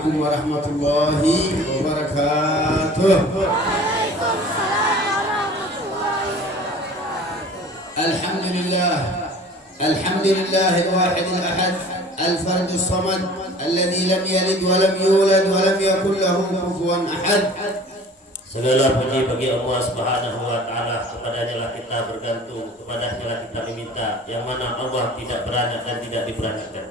عليكم ورحمة الله وبركاته. الحمد لله الواحد الأحد الفرد الصمد الذي لم يلد ولم يولد ولم يكن له كفوا أحد. Segala puji bagi Allah Subhanahu wa taala, kepadanya lah kita bergantung, kepadanya lah kita meminta, yang mana Allah tidak beranak dan tidak diberanakan.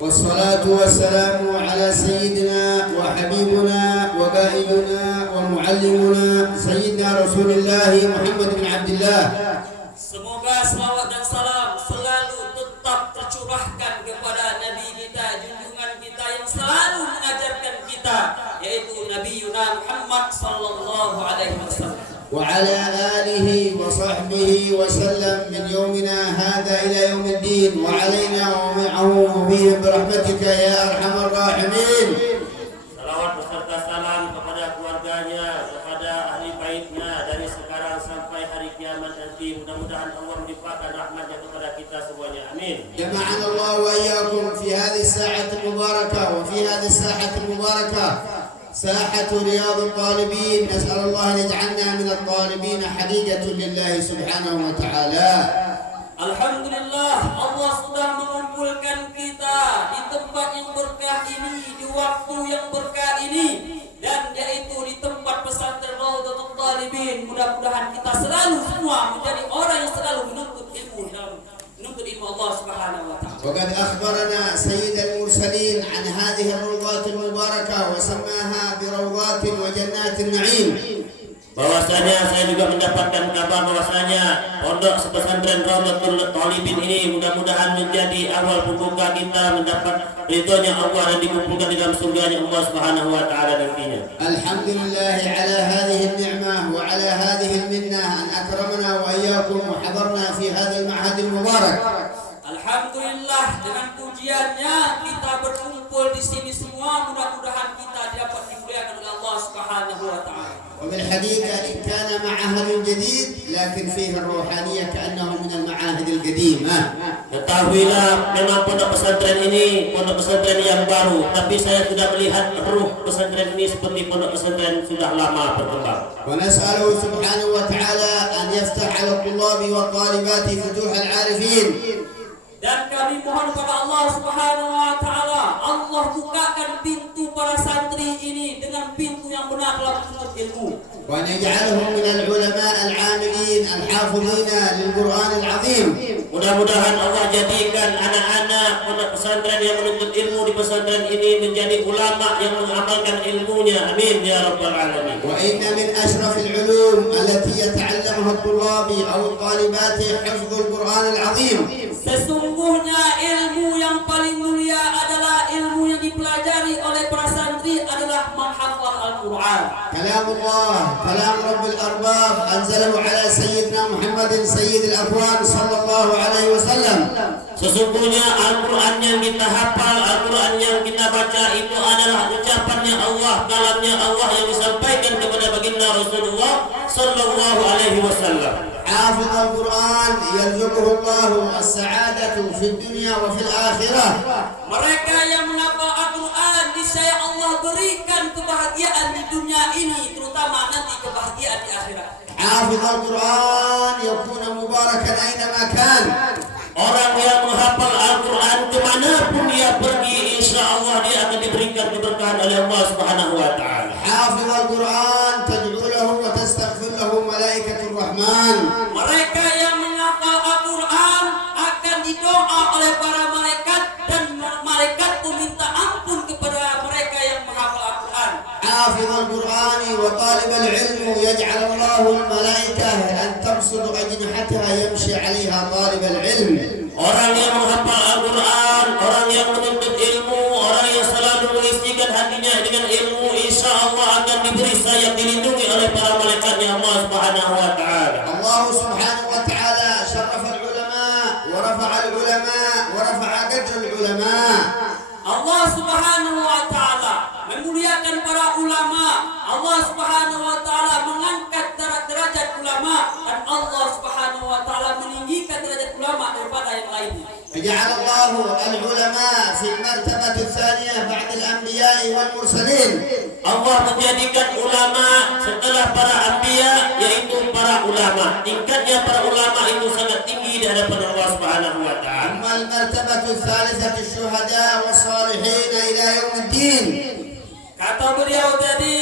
Wassalatu wassalamu ala sayyidina wa habibuna wa qaiduna wa muallimuna sayyidina Rasulullah Muhammad bin Abdullah. Semoga selawat dan salam selalu tetap tercurahkan kepada Nabi kita, junjungan kita yang selalu mengajarkan kita, yaitu Nabi Muhammad sallallahu alaihi wasallam. وعلى آله وصحبه وسلم من يومنا هذا إلى يوم الدين وعلينا ومعه وبهم برحمتك يا أرحم الراحمين. Salawat beserta salam kepada keluarganya, kepada ahli baitnya dari sekarang sampai hari kiamat nanti. Mudah-mudahan Allah melimpahkan rahmatnya kepada kita semuanya. Amin. جمعنا الله وإياكم في هذه الساعة المباركة وفي هذه الساحة المباركة ساحة رياض الطالبين. نسأل الله أن يجعلنا من الطالبين حقيقة لله سبحانه وتعالى. Alhamdulillah, Allah sudah mengumpulkan kita di tempat yang berkah ini, di waktu yang berkah ini, dan yaitu di tempat pesantren Raudhatul Talibin. Mudah-mudahan kita selalu semua menjadi orang yang selalu menuntut ilmu dalam menuntut ilmu Allah Subhanahu wa taala. وقد أخبرنا سيد المرسلين عن هذه الروضات المباركة وسماها بروضات وجنات النعيم. Bahwasanya saya juga mendapatkan kabar bahwasanya pondok pesantren Raudhatul Talibin ini mudah-mudahan menjadi awal pembuka kita mendapat ridhonya Allah dan dikumpulkan di dalam surganya Allah Subhanahu wa taala nantinya. Alhamdulillah ala hadhihi an-ni'mah wa ala hadhihi al-minnah an akramana wa iyyakum wa hadarna fi hadha al-ma'had al-mubarak. Alhamdulillah, dengan pujiannya kita berkumpul di sini semua. Mudah-mudahan kita dapat dimuliakan oleh Allah Subhanahu wa taala. وبالحقيقة إن كان معهد جديد لكن فيه الروحانية كأنه من المعاهد القديمة. Ketahuilah memang pondok pesantren ini pondok pesantren yang baru, tapi saya sudah melihat ruh pesantren ini seperti pondok pesantren sudah lama berkembang. ونسأله سبحانه وتعالى أن يفتح على الطلاب والطالبات فتوح العارفين. Dan kami mohon kepada Allah Subhanahu wa taala, Allah bukakan pintu para santri ini dengan pintu yang benar dalam menuntut ilmu. وأن يجعلهم من العلماء العاملين الحافظين للقرآن العظيم. Mudah-mudahan Allah jadikan anak-anak pondok pesantren yang menuntut ilmu di pesantren ini menjadi ulama yang mengamalkan ilmunya. Amin ya rabbal alamin. وإن من أشرف العلوم التي يتعلمها الطلاب أو الطالبات حفظ القرآن العظيم. Sesungguhnya ilmu yang paling mulia adalah ilmu yang dipelajari oleh para santri adalah menghafal Al-Quran. كلام الله كلام رب الأرباب أنزله على سيدنا محمد سيد الأكوان صلى الله عليه وسلم. Sesungguhnya Al-Quran yang kita hafal, Al-Quran yang kita baca itu adalah ucapannya Allah, kalamnya Allah yang disampaikan kepada baginda Rasulullah sallallahu alaihi wasallam. حافظ القرآن يرزقه الله السعادة في الدنيا وفي الآخرة. Mereka yang menghafal Al-Quran niscaya Allah berikan kebahagiaan di dunia ini, terutama nanti kebahagiaan di akhirat. حافظ القرآن يكون مباركا أينما كان. Orang yang menghafal Al-Quran kemanapun dia pergi, insya Allah dia akan diberikan keberkahan oleh Allah Subhanahu wa taala. حافظ القرآن تدعو له وتستغفر له ملائكة الرحمن. Mereka yang menghafal Al-Quran akan didoa oleh para malaikat dan malaikat meminta ampun kepada mereka yang menghafal Al-Quran. حافظ القرآن وطالب العلم يجعل الله الملائكة أن تبسط أجنحتها يمشي عليها طالب العلم. Orang yang menghafal Al-Quran, orang yang menuntut ilmu, orang yang selalu mengisikan hatinya dengan ilmu, insya Allah akan diberi sayap dilindungi oleh para malaikatnya Allah Subhanahu wa taala. الله سبحانه وتعالى شرف العلماء ورفع العلماء ورفع قدر العلماء. Allah Subhanahu wa taala memuliakan para ulama. Allah Subhanahu wa taala mengangkat derajat ulama, dan Allah Subhanahu wa taala meninggikan derajat ulama daripada yang lainnya. فجعل الله العلماء في المرتبة الثانية بعد الأنبياء والمرسلين. Allah menjadikan ulama setelah para anbiya, yaitu para ulama. Tingkatnya para ulama itu sangat tinggi di hadapan Allah Subhanahu wa taala. ثم المرتبة الثالثة الشهداء والصالحين إلى يوم الدين. Kata beliau tadi,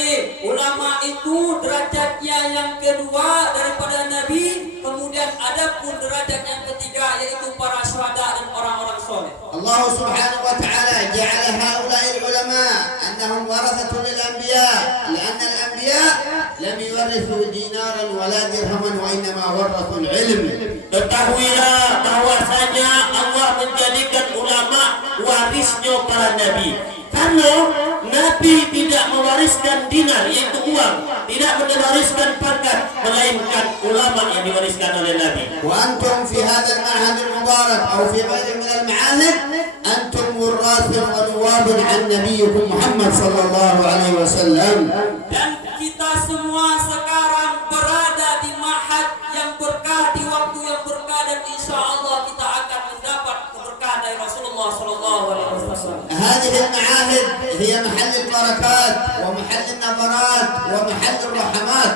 ulama itu derajatnya yang kedua daripada Nabi, kemudian ada pun derajat yang ketiga yaitu para syuhada dan orang-orang soleh. الله سبحانه وتعالى جعل هؤلاء العلماء أنهم ورثة للأنبياء، لأن الأنبياء لم يورثوا دينارا ولا درهما وإنما ورثوا العلم. Ketahuilah bahwasanya Allah menjadikan ulama warisnya para nabi. Karena Nabi tidak mewariskan dinar, yaitu uang, tidak mewariskan pangkat, melainkan ulama yang diwariskan oleh Nabi. وأنتم في هذا المعهد المبارك أو في غيره من المعاهد أنتم وراث ونواب عن نبيكم محمد صلى الله عليه وسلم. Dan kita semua sekarang berada di ma'had yang berkah, di waktu yang berkah, dan insya Allah kita akan mendapat keberkahan dari Rasulullah Sallallahu Alaihi Wasallam. هذه المعاهد هي محل البركات ومحل النظرات ومحل الرحمات.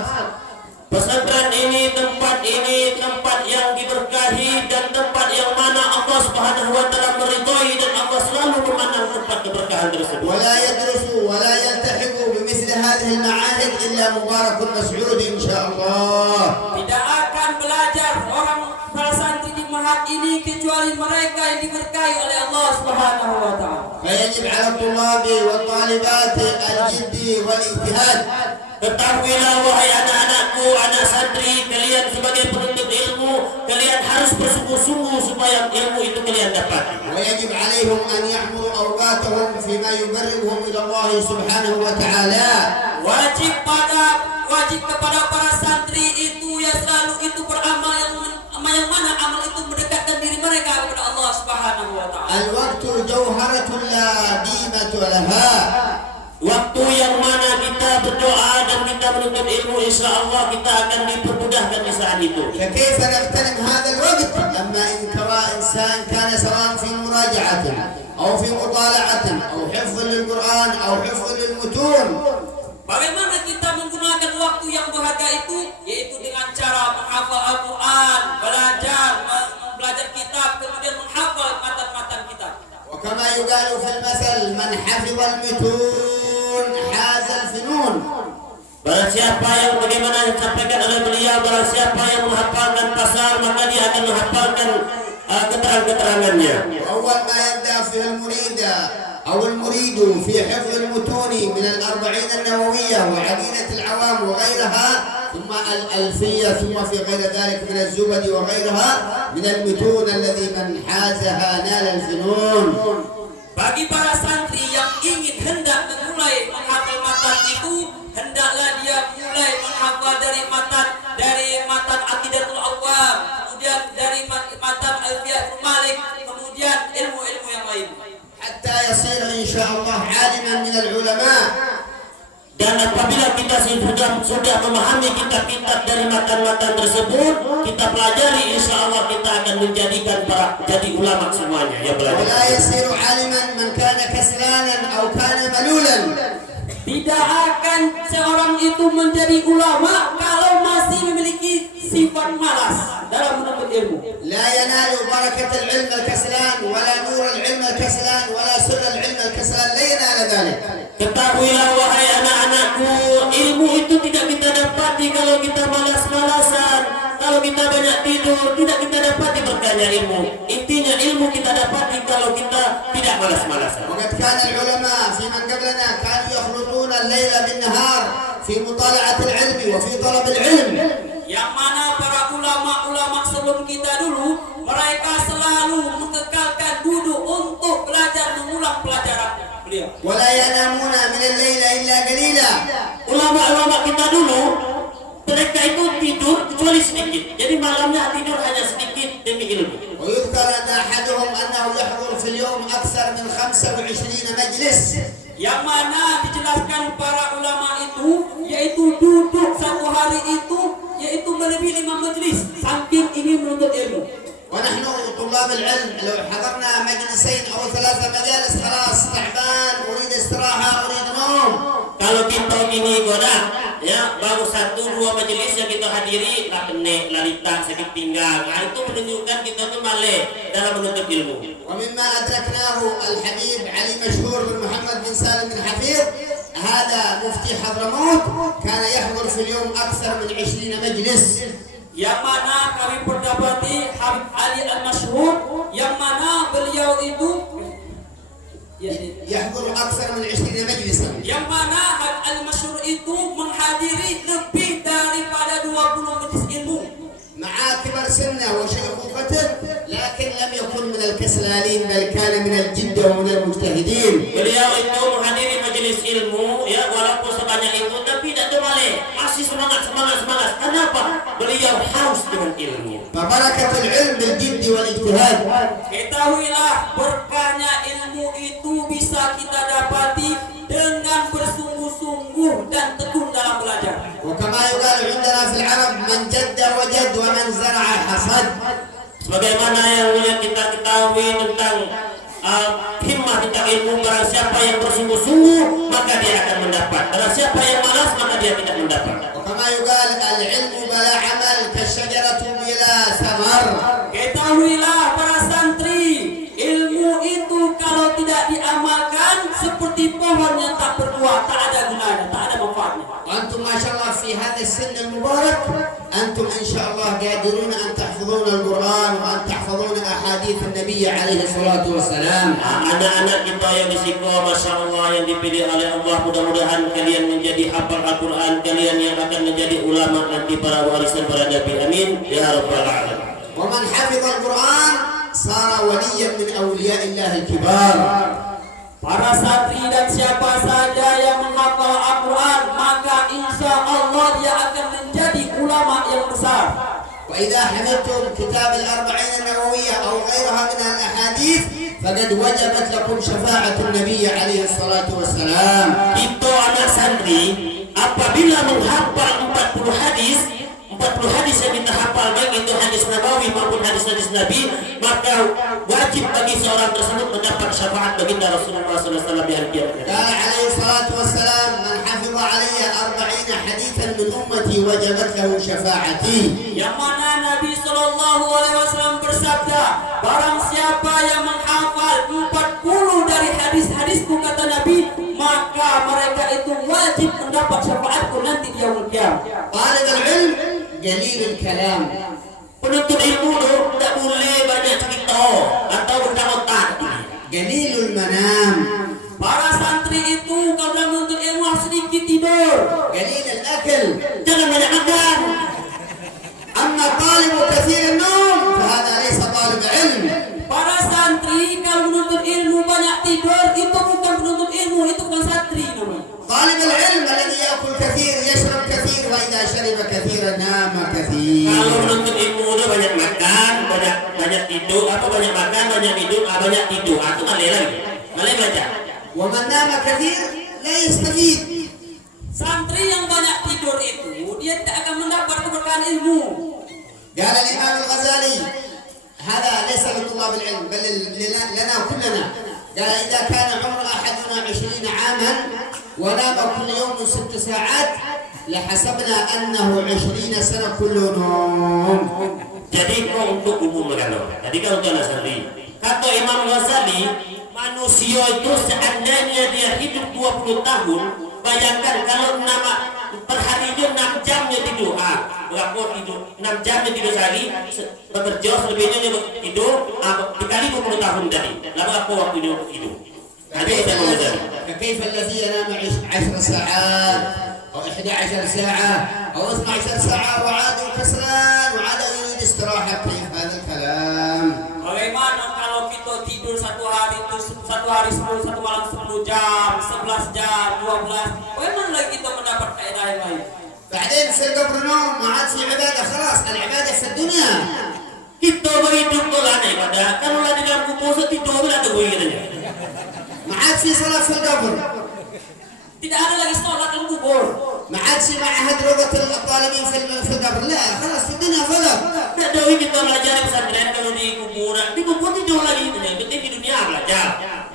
Pesantren ini tempat yang diberkahi dan tempat yang mana Allah Subhanahu wa taala meridhai dan Allah selalu memandang tempat keberkahan tersebut. ولا يدرسوا ولا يلتحقوا بمثل هذه المعاهد إلا مبارك مسعود إن شاء الله. Tidak akan belajar orang para santri di ma'had ini kecuali mereka yang diberkahi oleh Allah Subhanahu wa taala. فيجب على الطلاب والطالبات الجد والاجتهاد. Ketahuilah wahai anak-anakku, anak santri, kalian sebagai penuntut ilmu, kalian harus bersungguh-sungguh supaya ilmu itu kalian dapat. ويجب عليهم أن يعمروا أوقاتهم فيما يقربهم إلى الله سبحانه وتعالى. Wajib kepada para santri itu ya selalu itu beramal yang mana amal itu mendekatkan diri mereka kepada Allah Subhanahu wa taala. الوقت جوهرة لا قيمة لها. Waktu yang mana kita berdoa dan kita menuntut ilmu, insya Allah kita akan dipermudahkan di saat itu. فكيف نغتنم هذا الوقت لما إن إنسان كان سواء في مراجعة أو في مطالعة أو حفظ للقرآن أو حفظ للمتون. Bagaimana kita menggunakan waktu yang berharga itu? Yaitu dengan cara menghafal Al-Quran, belajar kitab, kemudian menghafal matan-matan kitab. وكما يقال في المثل من حفظ المتون حاز الفنون. Barang siapa yang bagaimana disampaikan oleh beliau, barang siapa yang menghafalkan pasal maka dia akan menghafalkan keterangan-keterangannya. وأول ما يبدأ فيه المريد في حفظ المتون من الأربعين النووية وعقيدة العوام وغيرها، ثم الألفية، ثم في غير ذلك من الزبد وغيرها من المتون الذي من حازها نال الفنون. Bagi para santri yang ingin hendak memulai menghafal matan itu, hendaklah dia mulai menghafal dari matan Aqidatul Awam, kemudian dari matan Alfiyatul Malik, kemudian ilmu-ilmu yang lain. حتى يصير إن شاء الله عالما من العلماء. Dan apabila kita sudah memahami kitab-kitab dari matan-matan tersebut, kita pelajari, insya Allah kita akan menjadikan jadi ulama semuanya yang belajar. ولا يصير عالما من كان كسلانا أو كان ملولا. Tidak akan seorang itu menjadi ulama kalau masih memiliki sifat malas dalam menuntut ilmu. لا ينال بركة العلم الكسلان ولا نور العلم الكسلان ولا سر العلم الكسلان، لا ينال ذلك. Ketahuilah wahai anak-anakku, ilmu itu tidak kita dapati kalau kita malas-malasan, kalau kita banyak tidur, tidak kita dapati berkahnya ilmu. Intinya ilmu kita dapati kalau kita tidak malas-malasan. وقد كان العلماء في من قبلنا كانوا يخلطون الليل بالنهار في مطالعة العلم وفي طلب العلم. Yang mana para ulama-ulama sebelum kita dulu, mereka selalu mengekalkan duduk untuk belajar mengulang pelajaran beliau. ولا ينامون من الليل إلا قليلا. Ulama-ulama kita dulu, mereka itu tidur kecuali sedikit. Jadi malamnya tidur hanya sedikit demi ilmu. ويذكر أن أحدهم أنه يحضر في اليوم أكثر من 25 مجلس. Yang mana dijelaskan para ulama itu, yaitu duduk satu hari itu, yaitu melebihi 5 majelis, saking ingin menuntut ilmu. ونحن طلاب العلم لو حضرنا مجلسين أو 3 مجالس خلاص تعبان أريد استراحة أريد نوم. Kalau kita ini goda, ya baru 1-2 majelis yang kita hadiri, lah kene, lalita, sakit pinggang. Nah, itu menunjukkan kita tuh male dalam menuntut ilmu. ومما أدركناه الحبيب علي مشهور بن محمد بن سالم بن حفيظ هذا مفتي حضرموت كان يحضر في اليوم أكثر من 20 مجلس. Yang mana kami perdapati Habib Ali Al-Masyhur, yang mana beliau itu يحضر أكثر من 20 مجلسا. yang mana Habib Al-Masyhur itu menghadiri lebih daripada 20 majelis ilmu. مع كبر سنه وشيخوخته لكن لم يكن من الكسلانين بل كان من الجد ومن المجتهدين. Beliau itu menghadiri majelis ilmu, ya walaupun sebanyak itu, tapi tidak terbalik, masih semangat. Kenapa? Beliau haus dengan ilmu. فبركة العلم بالجد والاجتهاد. Ketahuilah berkahnya ilmu itu bisa kita dapati dengan bersungguh-sungguh dan tekun dalam belajar. وكما يقال عندنا في العرب من جد وجد ومن زرع حصد. Sebagaimana yang kita ketahui tentang himmah tentang ilmu, barang siapa yang bersungguh-sungguh maka dia akan mendapat. Barang siapa yang malas maka dia tidak mendapat. وكما يقال العلم بلا عمل كالشجرة بلا ثمر. Ketahuilah para santri, ilmu itu kalau tidak diamalkan seperti pohon yang tak berbuah, tak ada gunanya, tak ada manfaatnya. وأنتم ما شاء الله في هذا السن المبارك أنتم إن شاء الله قادرون أن تحفظون القرآن وأن تحفظون أحاديث النبي عليه الصلاة والسلام. Anak-anak kita yang disiko, Masya Allah, yang dipilih oleh Allah, mudah-mudahan kalian menjadi hafal Al-Quran, kalian yang akan menjadi ulama nanti, para warisan para nabi. Amin ya rabbal alamin. ومن حفظ القرآن صار وليا من أولياء الله الكبار. Para santri dan siapa saja yang menghafal Al-Quran, maka insya Allah dia akan menjadi ulama yang besar. وإذا حفظتم كتاب الأربعين النووية أو غيرها من الأحاديث فقد وجبت لكم شفاعة النبي عليه الصلاة والسلام. Itu anak santri apabila menghafal 40 hadis yang kita hafal, baik itu hadis Nabawi maupun hadis-hadis Nabi, maka wajib bagi seorang tersebut mendapat syafaat baginda Rasulullah SAW di hari kiamat. قال عليه الصلاة والسلام من حفظ علي 40 حديثا من أمتي وجبت له شفاعتي. Yang mana Nabi Shallallahu Alaihi Wasallam bersabda, barang siapa yang menghafal 40 dari hadis-hadisku, kata Nabi, maka mereka itu wajib mendapat syafaatku nanti di yaumul qiyamah. طالب العلم قليل الكلام. Penuntut ilmu tidak boleh banyak cerita atau bertautan. قليل المنام. Para santri itu kalau dalam menuntut ilmu harus sedikit tidur. قليل الأكل. Jangan banyak makan. أما طالب كثير النوم فهذا ليس طالب علم. Para santri kalau menuntut ilmu banyak tidur, itu bukan penuntut ilmu, itu bukan santri namanya. طالب العلم الذي يأكل كثير يشرب كثير وإذا شرب كثيرا نام كثير. Kalau menuntut ilmu itu banyak makan, banyak tidur, atau banyak makan, banyak tidur, banyak tidur, itu malai baca. ومن نام كثير لا يستفيد. Santri yang banyak tidur itu dia tidak akan mendapat keberkahan ilmu. قال الإمام الغزالي هذا ليس لطلاب العلم بل لنا كلنا. قال إذا كان عمر أحدنا 20 عاما ونام كل يوم 6 ساعات لحسبنا أنه 20 سنة كل نوم. Jadi untuk umum kalau. Jadi kalau kita santri, kata Imam Ghazali, manusia itu seandainya dia hidup 20 tahun, bayangkan kalau perharinya 6 jamnya tidur. Berapa tidur? 6 jamnya tidur sehari, bekerja selebihnya dia tidur, dikali 20 tahun tadi. Lalu apa waktunya tidur? كيف الذي ينام 10 ساعات أو 11 ساعة أو 12 ساعة وعاد كسلان وعاد يريد استراحة؟ كيف هذا الكلام؟ Bagaimana kalau kita tidur satu hari 10, satu malam 10 jam, 11 jam, 12? Bagaimana lagi kita mendapat faedah yang lain? بعدين يصير قبر نوم ما عاد في عبادة خلاص العبادة في الدنيا. Kita berhidup bulan ibadah, kalau di dalam kubur tidur ada begini. ما عاد في صلاة في القبر. Tidak ada lagi sholat di kubur. ما عاد في معهد روضة الطالبين في القبر. لا خلاص في الدنيا غلط. Tidak doi kita belajar di pesantren kalau di kuburan. Di kubur tidur lagi itu. Yang penting di dunia belajar.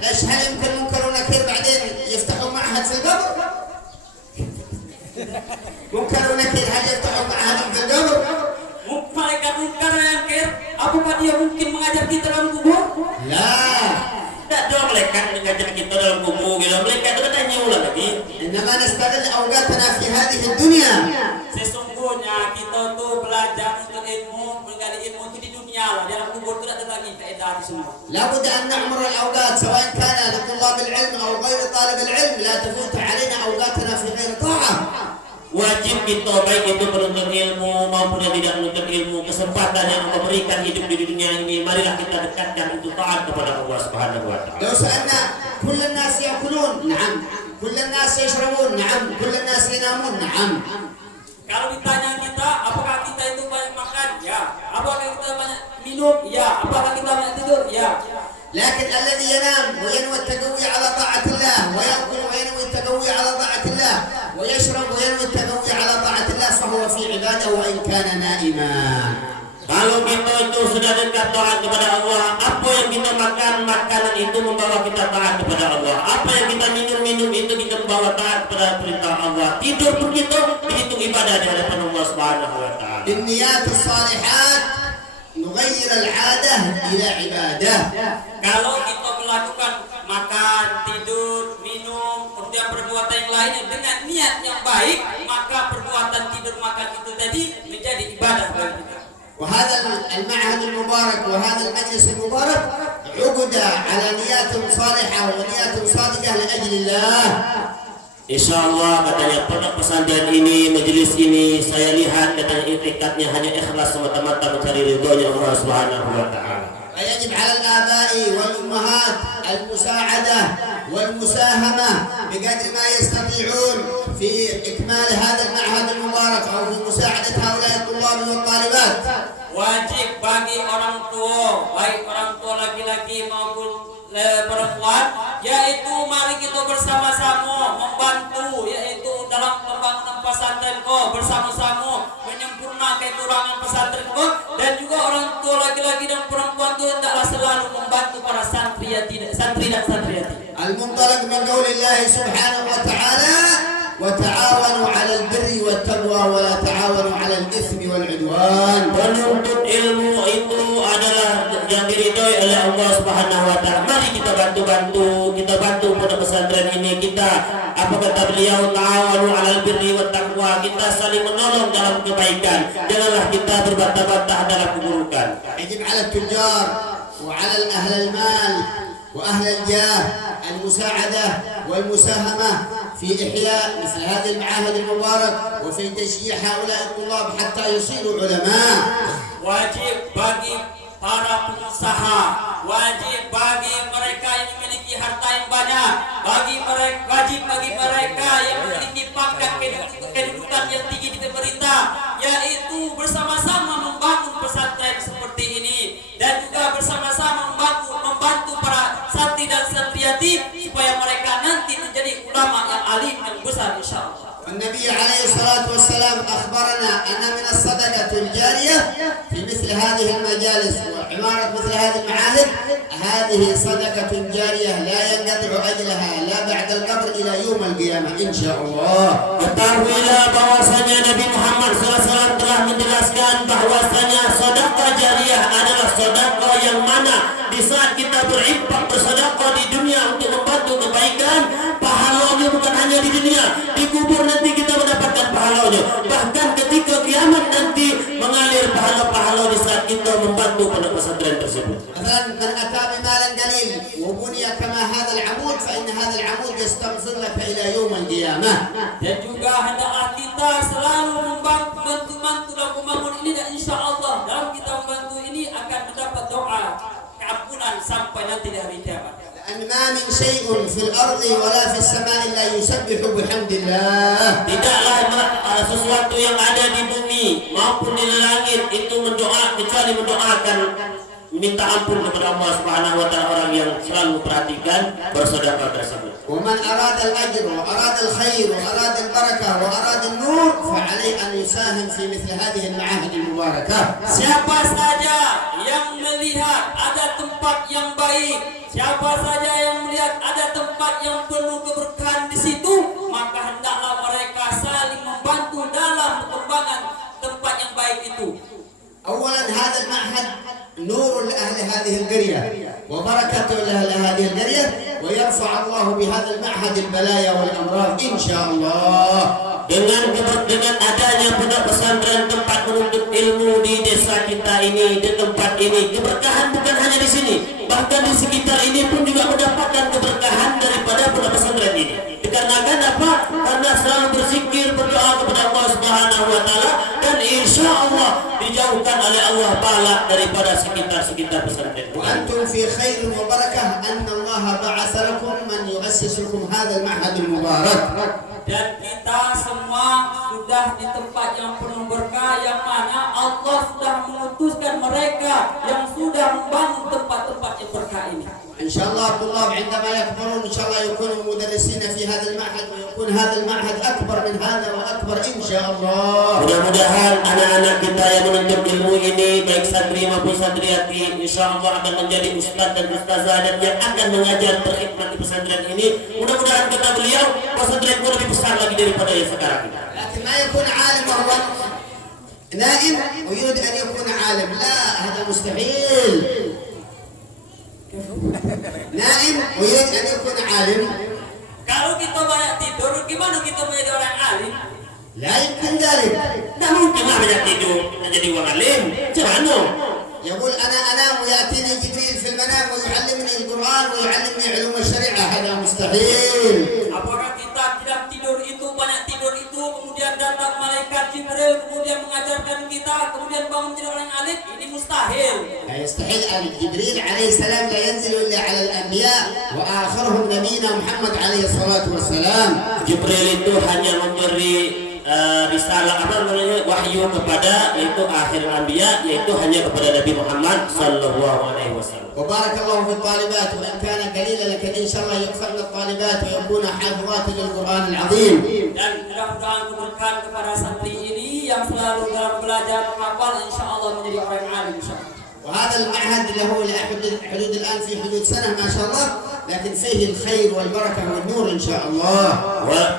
ليش هل يمكن منكر ونكير بعدين يفتحوا معهد في القبر؟ منكر ونكير هل يفتحوا معهد في القبر؟ Malaikat munkar dan nakir, apakah dia mungkin mengajar kita dalam kubur? لا. Tidak dong malaikat mengajar kita dalam kubur. Kalau malaikat itu katanya ulang lagi. إنما نستغل أوقاتنا في هذه الدنيا. Sesungguhnya kita tuh belajar untuk ilmu, menggali ilmu itu di dunia lah. Dalam kubur itu tidak ada lagi faedah itu semua. لابد أن نعمر الأوقات سواء كان لطلاب العلم أو غير طالب العلم، لا تفوت علينا أوقاتنا في غير طاعة. Wajib kita baik itu penuntut ilmu maupun yang tidak menuntut ilmu, kesempatan yang memberikan hidup di dunia ini, marilah kita dekatkan untuk taat kepada Allah Subhanahu wa taala. لو سألنا كل الناس يأكلون؟ نعم. كل الناس يشربون؟ نعم. كل الناس ينامون؟ نعم. Kalau ditanya kita, apakah kita itu banyak makan? Ya. Apakah kita banyak minum? Ya. Apakah kita banyak tidur? Ya. لكن الذي ينام وينوي التقوي على طاعة الله، ويأكل وينوي التقوي على طاعة الله، ويشرب وينوي التقوي على طاعة الله، فهو في عبادة وإن كان نائما. Kalau kita itu sudah dekat taat kepada Allah, apa yang kita makan, makanan itu membawa kita taat kepada Allah. Apa yang kita minum itu kita membawa taat kepada perintah Allah. Tidur pun kita dihitung ibadah di hadapan Allah Subhanahu wa taala. بالنيات الصالحات نغير العادة إلى عبادة. Kalau kita melakukan makan, tidur, minum, kemudian perbuatan yang lainnya dengan niat yang baik, maka perbuatan tidur makan itu tadi menjadi ibadah bagi kita. وهذا المعهد المبارك وهذا المجلس المبارك عقد على نيات صالحة ونيات صادقة لأجل الله. Insyaallah katanya pondok pesantren ini, majelis ini, saya lihat katanya itikadnya hanya ikhlas semata-mata mencari ridhonya Allah Subhanahu wa taala. فيجب على الآباء والأمهات المساعدة والمساهمة بقدر ما يستطيعون في إكمال هذا المعهد المبارك أو في مساعدة هؤلاء الطلاب والطالبات. Wajib bagi orang tua, baik orang tua laki-laki maupun perempuan, yaitu mari kita bersama-sama membantu, yaitu dalam pembangunan pesantren bersama-sama menyempurnakan kekurangan pesantren dan juga orang tua laki-laki dan perempuan itu hendaklah selalu membantu para santri dan santriati. المنطلق من قول الله سبحانه وتعالى وتعاونوا على البر والتقوى ولا تعاونوا على الإثم والعدوان. Penuntut ilmu itu adalah yang diridhoi oleh Allah Subhanahu wa taala. Mari kita bantu pondok pesantren ini. Kita apa kata beliau, ta'awanu 'alal birri wat taqwa. Kita saling menolong dalam kebaikan. Janganlah kita berbantah-bantah dalam keburukan. يجب على التجار وعلى أهل المال وأهل الجاه المساعدة والمساهمة في إحياء مثل هذه المعاهد المبارك وفي تشجيع هؤلاء الطلاب حتى يصيروا علماء. Wajib bagi para pengusaha, wajib bagi mereka yang memiliki harta yang banyak, wajib bagi mereka yang memiliki pangkat kedudukan yang tinggi di pemerintah, yaitu bersama-sama membangun pesantren seperti ini dan juga bersama-sama membantu para santri dan santriati supaya mereka nanti menjadi ulama yang alim yang besar insyaallah. والنبي عليه الصلاة والسلام أخبرنا أن من الصدقة الجارية في مثل هذه المجالس وعمارة مثل هذه المعاهد هذه صدقة جارية لا ينقطع أجلها لا بعد القبر إلى يوم القيامة إن شاء الله. Ketahuilah bahwasanya Nabi Muhammad SAW telah menjelaskan bahwasanya sedekah jariyah adalah sedekah yang mana di saat kita berinfak bersedekah di dunia untuk membantu kebaikan, pahalanya bukan hanya di dunia, di kubur nanti kita mendapatkan pahalanya. Bahkan ketika kiamat nanti mengalir pahala-pahala di saat kita membantu pondok pesantren tersebut. مثلا من أتى بمال قليل وبني كما هذا العمود فإن هذا العمود يستغفر لك إلى يوم القيامة. Dan juga hendaklah kita selalu membantu dalam membangun ini dan insya Allah dalam kita membantu ini akan mendapat doa keampunan sampai nanti di hari kiamat. لأن ما من شيء في الأرض ولا في السماء إلا يسبح بحمد الله. Tidaklah sesuatu yang ada di bumi maupun di langit itu kecuali mendoakan minta ampun kepada Allah Subhanahu wa taala, orang yang selalu perhatikan bersedekah tersebut. ومن أراد الأجر وأراد الخير وأراد البركة وأراد النور فعليه أن يساهم في مثل هذه المعاهد المباركة. Siapa saja yang melihat ada tempat yang baik, siapa saja yang melihat ada tempat yang penuh keberkahan di situ, maka hendaklah mereka saling membantu dalam pengembangan tempat yang baik itu. أولا هذا المعهد نور لأهل هذه القرية وبركة لأهل هذه القرية، ويرفع الله بهذا المعهد البلايا والأمراض إن شاء الله. Dengan adanya pondok pesantren tempat menuntut ilmu di desa kita ini, di tempat ini, keberkahan bukan hanya di sini, bahkan di sekitar ini pun juga mendapatkan keberkahan daripada pondok pesantren ini. Dikarenakan apa? Karena selalu berzikir, berdoa kepada Allah Subhanahu wa taala, dan insya Allah dijauhkan oleh Allah bala daripada sekitar pesantren. وأنتم في خير وبركة أن الله بعث لكم من يؤسس لكم هذا المعهد المبارك. Dan kita semua sudah di tempat yang penuh berkah, yang mana Allah sudah mengutuskan mereka yang sudah membangun tempat-tempat yang berkah ini. إن شاء الله الطلاب عندما يكبرون إن شاء الله يكونوا مدرسين في هذا المعهد، ويكون هذا المعهد أكبر من هذا وأكبر إن شاء الله. Mudah-mudahan anak-anak kita yang menuntut ilmu ini, baik santri maupun santriati, insya Allah akan menjadi ustaz dan ustazah dan yang akan mengajar berkhidmat di pesantren ini. Mudah-mudahan kata beliau, pesantren itu lebih besar lagi daripada yang sekarang ini. لكن ما يكون عالم وهو نائم ويريد أن يكون عالم، لا هذا مستحيل. نائم ويريد أن يكون عالم، Kalau kita banyak tidur, gimana kita menjadi orang alim? لا يمكن ذلك. Tidak mungkin lah banyak tidur menjadi orang alim. Jangan. يقول أنا أنام ويأتيني جبريل في المنام ويعلمني القرآن ويعلمني علوم الشريعة، هذا مستحيل. Apakah kita tidak tidur itu, banyak tidur itu, kemudian datang malaikat Jibril, kemudian mengajarkan kita, kemudian bangun menjadi orang alim? Ini mustahil. لا يستحيل. جبريل عليه السلام لا ينزل إلا على الأنبياء وآخرهم نبينا محمد عليه الصلاة والسلام. Jibril itu hanya memberi risalah wahyu kepada yaitu akhir anbiya, yaitu hanya kepada Nabi Muhammad sallallahu alaihi wasallam. وبارك الله في الطالبات، وإن كان قليلا لكن إن شاء الله يكثرن الطالبات ويكون حافظات للقرآن العظيم. Dan mudah-mudahan keberkahan kepada santri ini yang selalu dalam belajar menghafal, insya Allah menjadi orang alim insya Allah. وهذا المعهد له حدود الآن في حدود سنة ما شاء الله، لكن فيه الخير والبركة والنور إن شاء الله.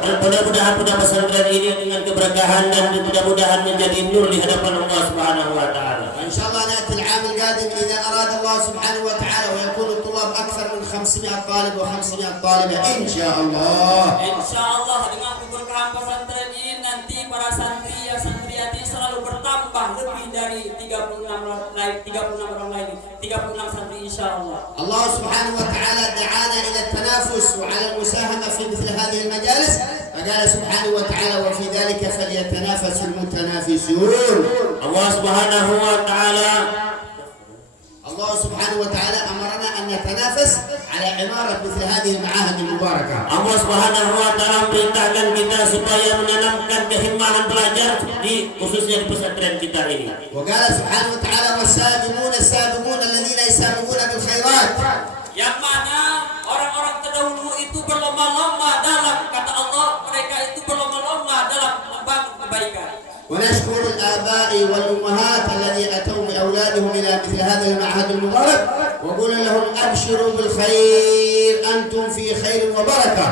Mudah-mudahan pesantren ini dengan keberkahan dan mudah-mudahan menjadi nur di hadapan Allah Subhanahu wa taala. إن شاء الله نأتي العام القادم إذا أراد الله سبحانه وتعالى ويكون الطلاب أكثر من 500 طالب و500 طالبة إن شاء الله. Insya Allah dengan keberkahan pesantren ini nanti para santri ya santriati selalu bertambah lebih dari 36 orang lain, 36 santri insya Allah. الله سبحانه وتعالى دعانا إلى التنافس وعلى المساهمة في مثل هذه المجالس، فقال سبحانه وتعالى وفي ذلك فليتنافس المتنافسون. Allah Subhanahu wa taala أمرنا أن نتنافس على عمارة مثل هذه المعاهد المباركة. Allah Subhanahu wa taala perintahkan kita supaya menanamkan kehimmahan belajar di khususnya di pesantren kita ini. وقال سبحانه وتعالى والسابقون الذين يسابقون بالخيرات. Yang mana orang-orang terdahulu itu berlomba-lomba dalam kata Allah, mereka itu berlomba-lomba dalam membangun kebaikan. ونشكر الآباء والأمهات الذين أتوا بأولادهم إلى مثل هذا المعهد المبارك وقول لهم أبشروا بالخير أنتم في خير وبركة.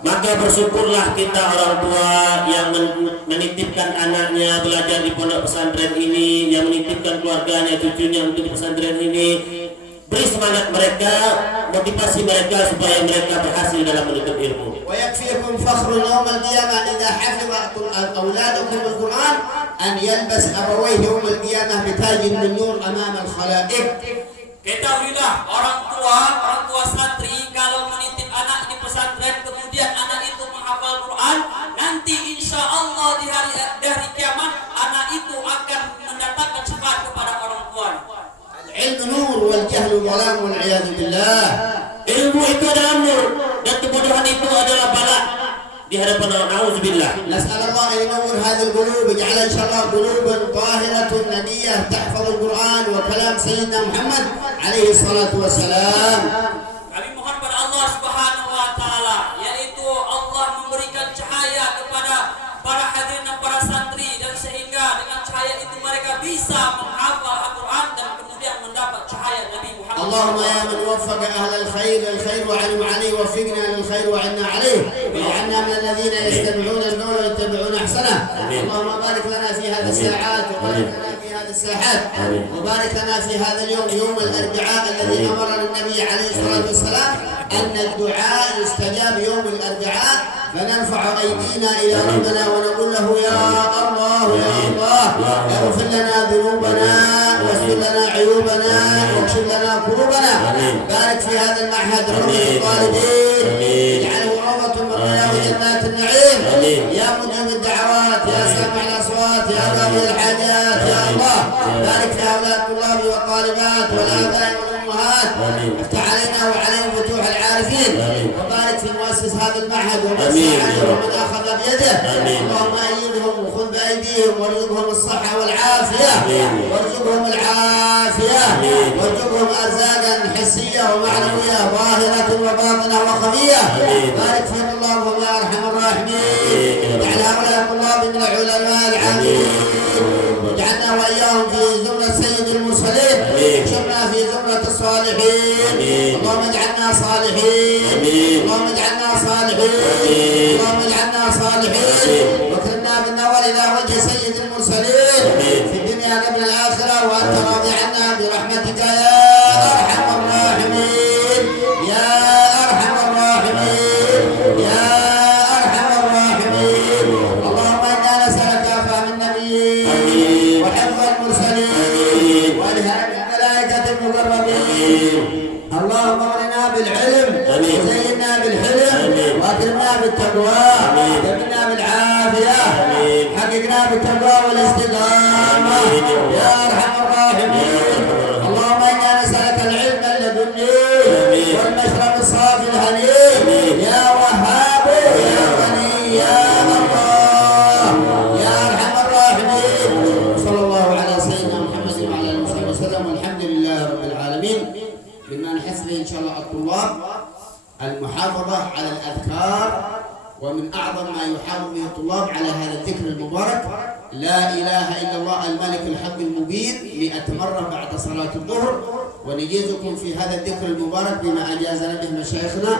Maka bersyukurlah kita orang tua yang menitipkan anaknya belajar di pondok pesantren ini, yang menitipkan keluarganya, cucunya untuk di pesantren ini. Beri semangat mereka, motivasi mereka supaya mereka berhasil dalam menuntut ilmu. ويكفيكم فخر يوم القيامة إذا حفظ أولادكم القرآن أن يلبس أبويه يوم القيامة بتاج من نور أمام الخلائق. Ketahuilah orang tua santri kalau menitip anak di pesantren kemudian anak itu menghafal Quran, nanti insya Allah di hari kiamat anak itu akan mendatangkan syafaat kepada orang tua. العلم نور والجهل ظلام والعياذ بالله. Ilmu itu adalah nur dan kebodohan itu adalah bala di hadapan Allah. Nauzubillah. نسأل الله أن ينور هذه القلوب، يجعل إن شاء الله قلوب طاهرة ندية تحفظ القرآن وكلام akhlak Sayyidina Muhammad alaihi salatu wassalam. Kami mohon pada Allah Subhanahu wa taala, yaitu Allah memberikan cahaya kepada para hadirin dan para santri, dan sehingga dengan cahaya itu mereka bisa menghafal Al-Qur'an dan kemudian mendapat cahaya Nabi Muhammad. اللهم يا من وفق أهل الخير للخير وعلم عليه وفقنا للخير وعنا عليه واجعلنا من الذين يستمعون القول ويتبعون أحسنه. اللهم بارك لنا في هذه الساعات وبارك لنا في هذه الساحات وبارك لنا في هذا اليوم يوم الأربعاء الذي أمرنا النبي عليه الصلاة والسلام أن الدعاء يستجاب يوم الأربعاء، فنرفع أيدينا إلى ربنا ونقول له يا الله يا الله اغفر لنا ذنوبنا واستر لنا عيوبنا واكشف لنا كروبنا. بارك في هذا المعهد روضة الطالبين، اجعله روضة من رياض جنات النعيم. يا مجيب الدعوات يا سامع الأصوات يا قاضي الحاجات يا الله، بارك في هؤلاء الطلاب والطالبات والآباء والأمهات، افتح علينا وعليهم فتوح العارفين، وبارك في مؤسس هذا المعهد ومن ساعده ومن أخذ بيده. اللهم أيدهم وخذ بأيديهم وارزقهم الصحة والعافية، وارزقهم العافية، وارزقهم أرزاقا حسية ومعنوية ظاهرة وباطنة وخفية. بارك فيهم اللهم يا أرحم الراحمين، اجعل هؤلاء الطلاب من العلماء العاملين، واجعلنا وإياهم في زمرة سيد المرسلين، واحشرنا في زمرة الصالحين. اللهم اجعلنا صالحين، اللهم اجعلنا صالحين، اللهم اجعلنا صالحين، واكرمنا بالنظر إلى وجه سيد المرسلين في الدنيا قبل الآخرة، وأنت راضي عنا برحمتك يا أرحم الراحمين يا أرحم الراحمين يا أرحم الراحمين. اللهم إنا نسألك فهم النبيين وحفظ المرسلين والهام الملائكة المقربين. اللهم اغننا بالعلم وزينا بالحلم واكرمنا بالتقوى وجملنا بالعافيه، حققنا بالتقوى والاستقامه يا ارحم الراحمين. اللهم انا نسالك العلم اللدني والمشرب الصافي الهنيء يا وهاب يا غني يا الله يا ارحم الراحمين. صلى الله على سيدنا محمد وعلى اله وصحبه وسلم، والحمد لله رب العالمين. مما نحث به إن شاء الله الطلاب المحافظة على الأذكار، ومن أعظم ما يحافظ به الطلاب على هذا الذكر المبارك لا إله إلا الله الملك الحق المبين 100 مرة بعد صلاة الظهر. ونجيزكم في هذا الذكر المبارك بما أجازنا به مشايخنا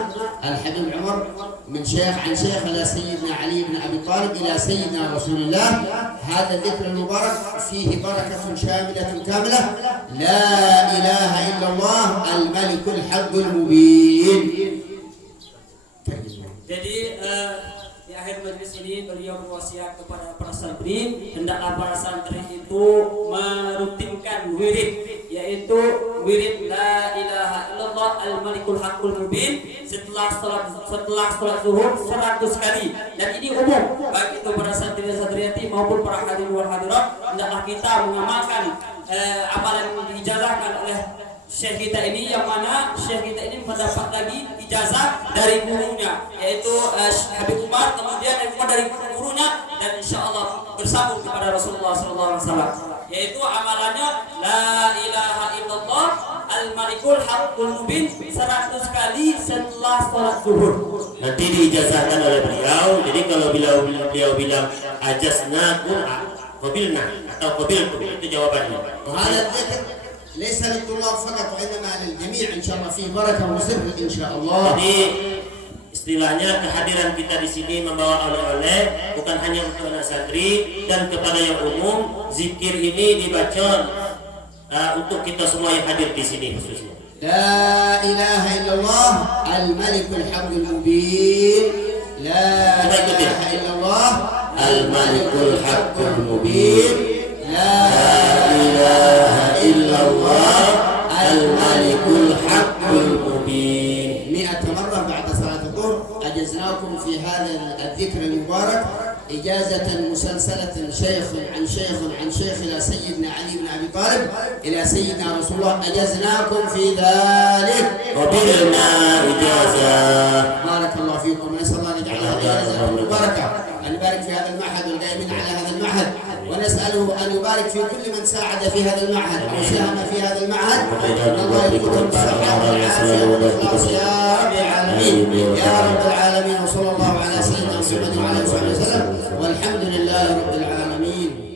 الحبيب عمر من شيخ عن شيخ إلى سيدنا علي بن أبي طالب إلى سيدنا رسول الله. هذا الذكر المبارك فيه بركة شاملة كاملة، لا إله إلا الله الملك الحق المبين. Jadi di akhir majelis ini beliau berwasiat kepada para santri, hendaklah para santri itu merutinkan wirid, yaitu wirid la ilaha illallah al-malikul haqqul mubin setelah salat zuhur 100 kali. Dan ini umum, baik itu para santri dan santriati maupun para hadirin wal hadirat. Hendaklah kita mengamalkan amalan yang diijazahkan oleh syekh kita ini, yang mana syekh kita ini mendapat lagi ijazah dari gurunya, yaitu Habib Umar, kemudian dari gurunya, dan insya Allah bersambung kepada Rasulullah SAW, yaitu amalannya la ilaha illallah al-malikul haqqul mubin 100 kali setelah sholat zuhur. Nanti diijazahkan oleh beliau. Jadi kalau beliau bilang ajazna qabilna atau qabiltu, itu jawabannya. وهذا الذكر ليس للطلاب فقط وإنما للجميع إن شاء الله، فيه بركة وسر إن شاء الله. Jadi istilahnya kehadiran kita di sini membawa oleh-oleh bukan hanya untuk anak santri dan kepada yang umum. Zikir ini dibaca untuk kita semua yang hadir di sini khususnya. لا إله إلا الله الملك الحق المبين، لا إله إلا الله الملك الحق المبين، لا إله إلا الله الملك الحق المبين 100 مرة بعد صلاة الظهر. أجزناكم في هذا الذكر المبارك إجازة مسلسلة شيخ عن شيخ عن شيخ إلى سيدنا علي بن أبي طالب إلى سيدنا رسول الله. أجزناكم في ذلك وبلنا إجازة. بارك الله فيكم، ونسأل الله أن يجعلها إجازة مباركة، أن يبارك في هذا المعهد والقائمين على هذا المعهد، ونسأله أن يبارك في كل من ساعد في هذا المعهد أو ساهم في هذا المعهد. الله يكون بالصحة والعافية والإخلاص يا رب العالمين يا رب العالمين. وصلى الله على سيدنا محمد وعلى آله وصحبه وسلم والحمد لله رب العالمين.